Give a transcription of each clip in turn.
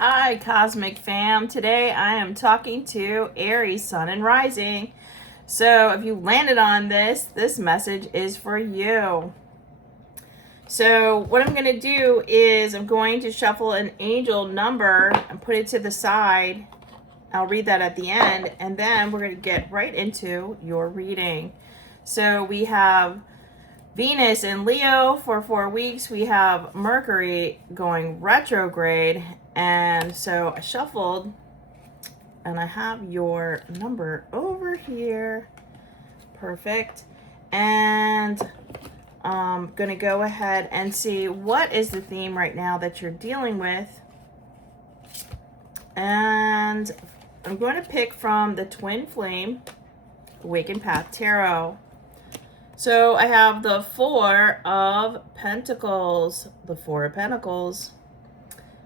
Hi, Cosmic Fam. Today I am talking to Aries, Sun, and Rising. So if you landed on this message is for you. So what I'm going to do is I'm going to shuffle an angel number and put it to the side. I'll read that at the end, and then we're going to get right into your reading. So we have Venus in Leo for 4 weeks. We have Mercury going retrograde. And so I shuffled, and I have your number over here. Perfect. And I'm going to go ahead and see what is the theme right now that you're dealing with. And I'm going to pick from the Twin Flame Awakened Path Tarot. So I have the Four of Pentacles. The Four of Pentacles.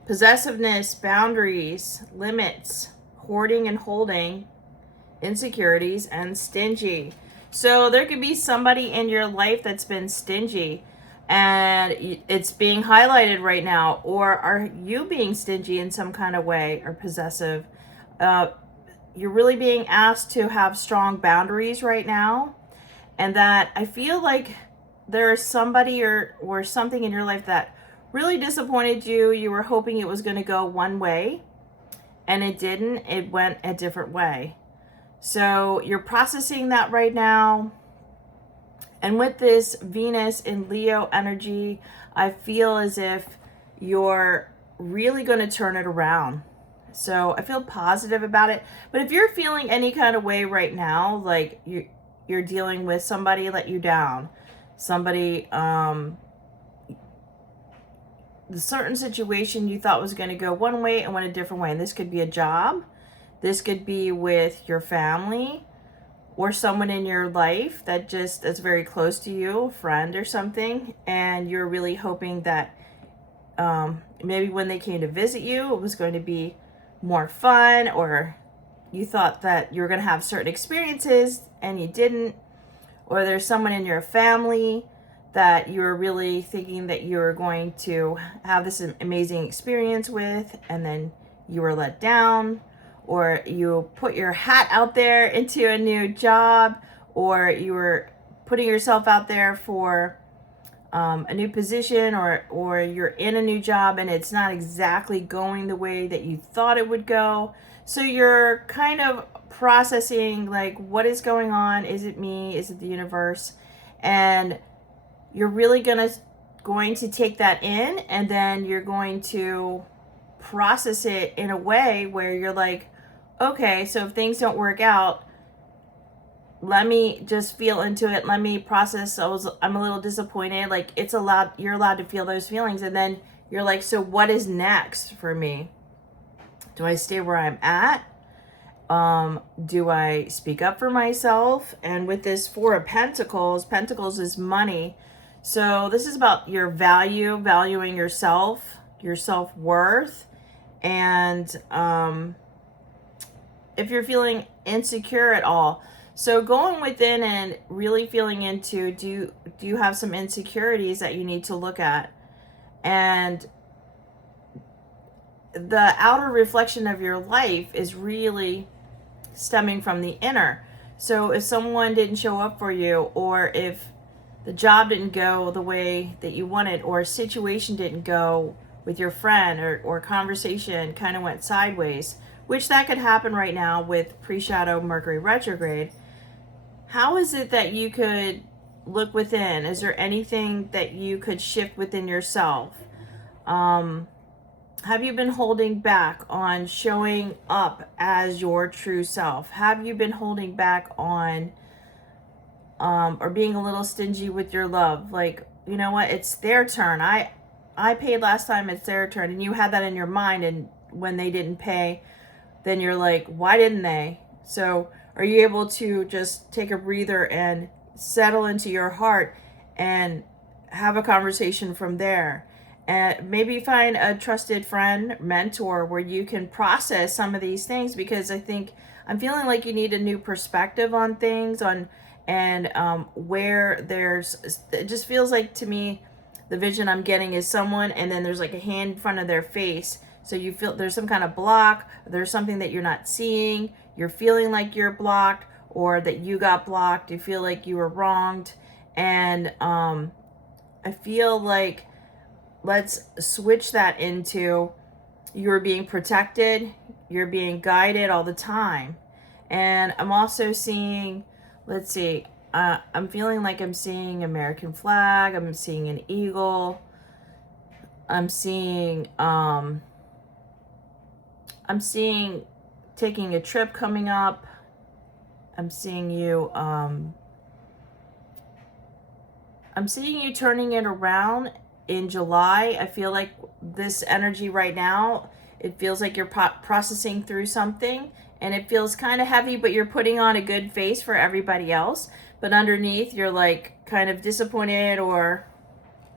Possessiveness, boundaries, limits, hoarding and holding, insecurities, and stingy. So there could be somebody in your life that's been stingy, and it's being highlighted right now. Or are you being stingy in some kind of way, or possessive? You're really being asked to have strong boundaries right now. And that I feel like there is somebody or something in your life that really disappointed you. You were hoping it was going to go one way, and it didn't. It went a different way. So you're processing that right now. And with this Venus in Leo energy, I feel as if you're really going to turn it around. So I feel positive about it. But if you're feeling any kind of way right now, like you're dealing with somebody let you down, somebody, the certain situation you thought was going to go one way and went a different way. And this could be a job. This could be with your family or someone in your life that's very close to you, a friend or something. And you're really hoping that maybe when they came to visit you, it was going to be more fun, or you thought that you were going to have certain experiences and you didn't. Or there's someone in your family that you were really thinking that you were going to have this amazing experience with, and then you were let down. Or you put your hat out there into a new job, or you were putting yourself out there for a new position, or you're in a new job and it's not exactly going the way that you thought it would go. So you're kind of processing, like, what is going on? Is it me? Is it the universe? And you're really going to take that in, and then you're going to process it in a way where you're like, okay, so if things don't work out, let me just feel into it. Let me process. I'm a little disappointed. Like, you're allowed to feel those feelings. And then you're like, so what is next for me? Do I stay where I'm at? Do I speak up for myself? And with this Four of Pentacles, Pentacles is money. So this is about your valuing yourself, your self-worth. And if you're feeling insecure at all. So going within and really feeling into, do you have some insecurities that you need to look at? And the outer reflection of your life is really stemming from the inner. So if someone didn't show up for you, or if the job didn't go the way that you wanted, or a situation didn't go with your friend, or conversation kind of went sideways, which that could happen right now with pre-shadow Mercury retrograde, how is it that you could look within? Is there anything that you could shift within yourself? Have you been holding back on showing up as your true self? Have you been holding back on or being a little stingy with your love? Like, you know what? It's their turn. I paid last time, it's their turn. And you had that in your mind, and when they didn't pay, then you're like, why didn't they? So are you able to just take a breather and settle into your heart and have a conversation from there? And maybe find a trusted friend, mentor, where you can process some of these things, because I'm feeling like you need a new perspective on things, where it just feels like, to me, the vision I'm getting is someone, and then there's like a hand in front of their face So you feel there's some kind of block, there's something that you're not seeing, you're feeling like you're blocked, or that you got blocked, you feel like you were wronged. And I feel like let's switch that into you're being protected, you're being guided all the time. And I'm also seeing, let's see, I'm feeling like I'm seeing American flag, I'm seeing an eagle, I'm seeing taking a trip coming up. I'm seeing you turning it around in July. I feel like this energy right now, it feels like you're processing through something, and it feels kind of heavy, but you're putting on a good face for everybody else. But underneath, you're like kind of disappointed or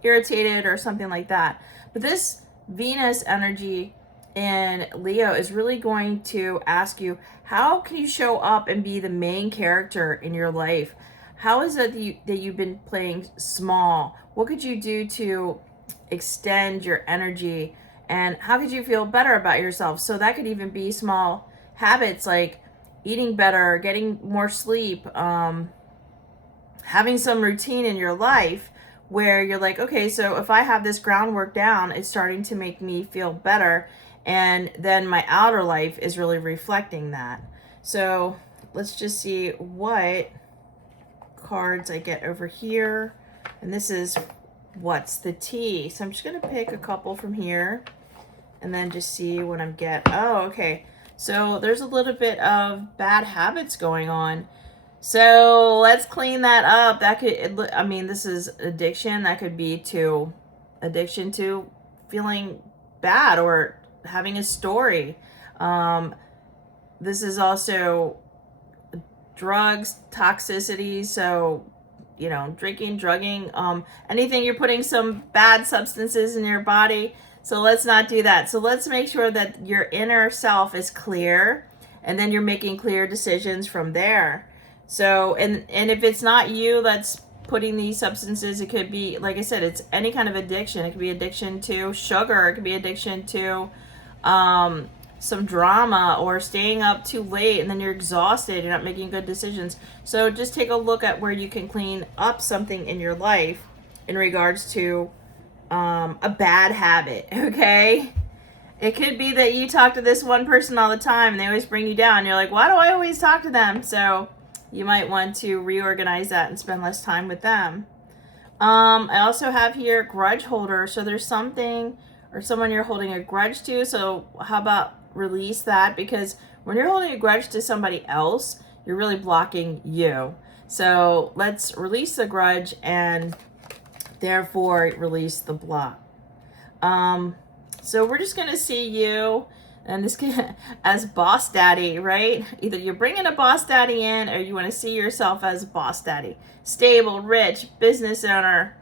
irritated or something like that. But this Venus energy in Leo is really going to ask you, how can you show up and be the main character in your life? How is it that you've been playing small? What could you do to extend your energy? And how could you feel better about yourself? So that could even be small habits like eating better, getting more sleep, having some routine in your life where you're like, okay, so if I have this groundwork down, it's starting to make me feel better. And then my outer life is really reflecting that. So let's just see what cards I get over here. And this is what's the tea. So I'm just going to pick a couple from here and then just see what I'm getting. Oh, okay. So there's a little bit of bad habits going on. So let's clean that up. That could, I mean, this is addiction. That could be to addiction to feeling bad or having a story. This is also drugs, toxicity. So, you know, drinking, drugging, anything you're putting some bad substances in your body. So let's not do that. So let's make sure that your inner self is clear, and then you're making clear decisions from there. So, and if it's not you that's putting these substances, it could be, like I said, it's any kind of addiction. It could be addiction to sugar. It could be addiction to some drama or staying up too late, and then you're exhausted. You're not making good decisions. So just take a look at where you can clean up something in your life in regards to a bad habit, okay? It could be that you talk to this one person all the time and they always bring you down. You're like, why do I always talk to them? So you might want to reorganize that and spend less time with them. I also have here grudge holder. So there's something or someone you're holding a grudge to. So how about release that? Because when you're holding a grudge to somebody else, you're really blocking you. So let's release the grudge and therefore release the block. So we're just going to see you and this as boss daddy, right? Either you're bringing a boss daddy in or you want to see yourself as boss daddy. Stable, rich, business owner,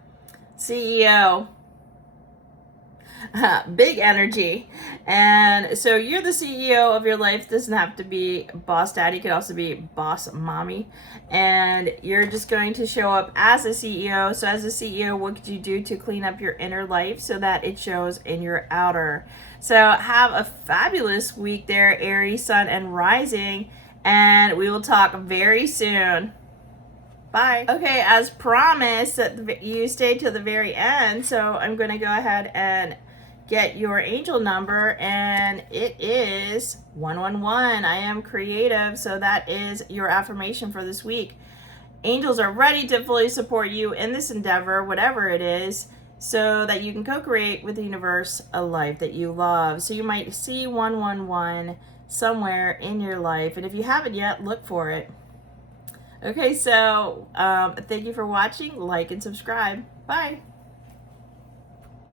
CEO, big energy. And so you're the CEO of your life. It doesn't have to be boss daddy. It could also be boss mommy. And you're just going to show up as a CEO. So as a CEO, what could you do to clean up your inner life so that it shows in your outer? So have a fabulous week there, Aries, Sun, and Rising. And we will talk very soon. Bye. Okay, as promised, that you stayed till the very end. So I'm going to go ahead and get your angel number, and it is 111. I am creative, so that is your affirmation for this week. Angels are ready to fully support you in this endeavor, whatever it is, so that you can co-create with the universe a life that you love. So you might see 111 somewhere in your life, and if you haven't yet, look for it. Okay, so thank you for watching. Like and subscribe. Bye.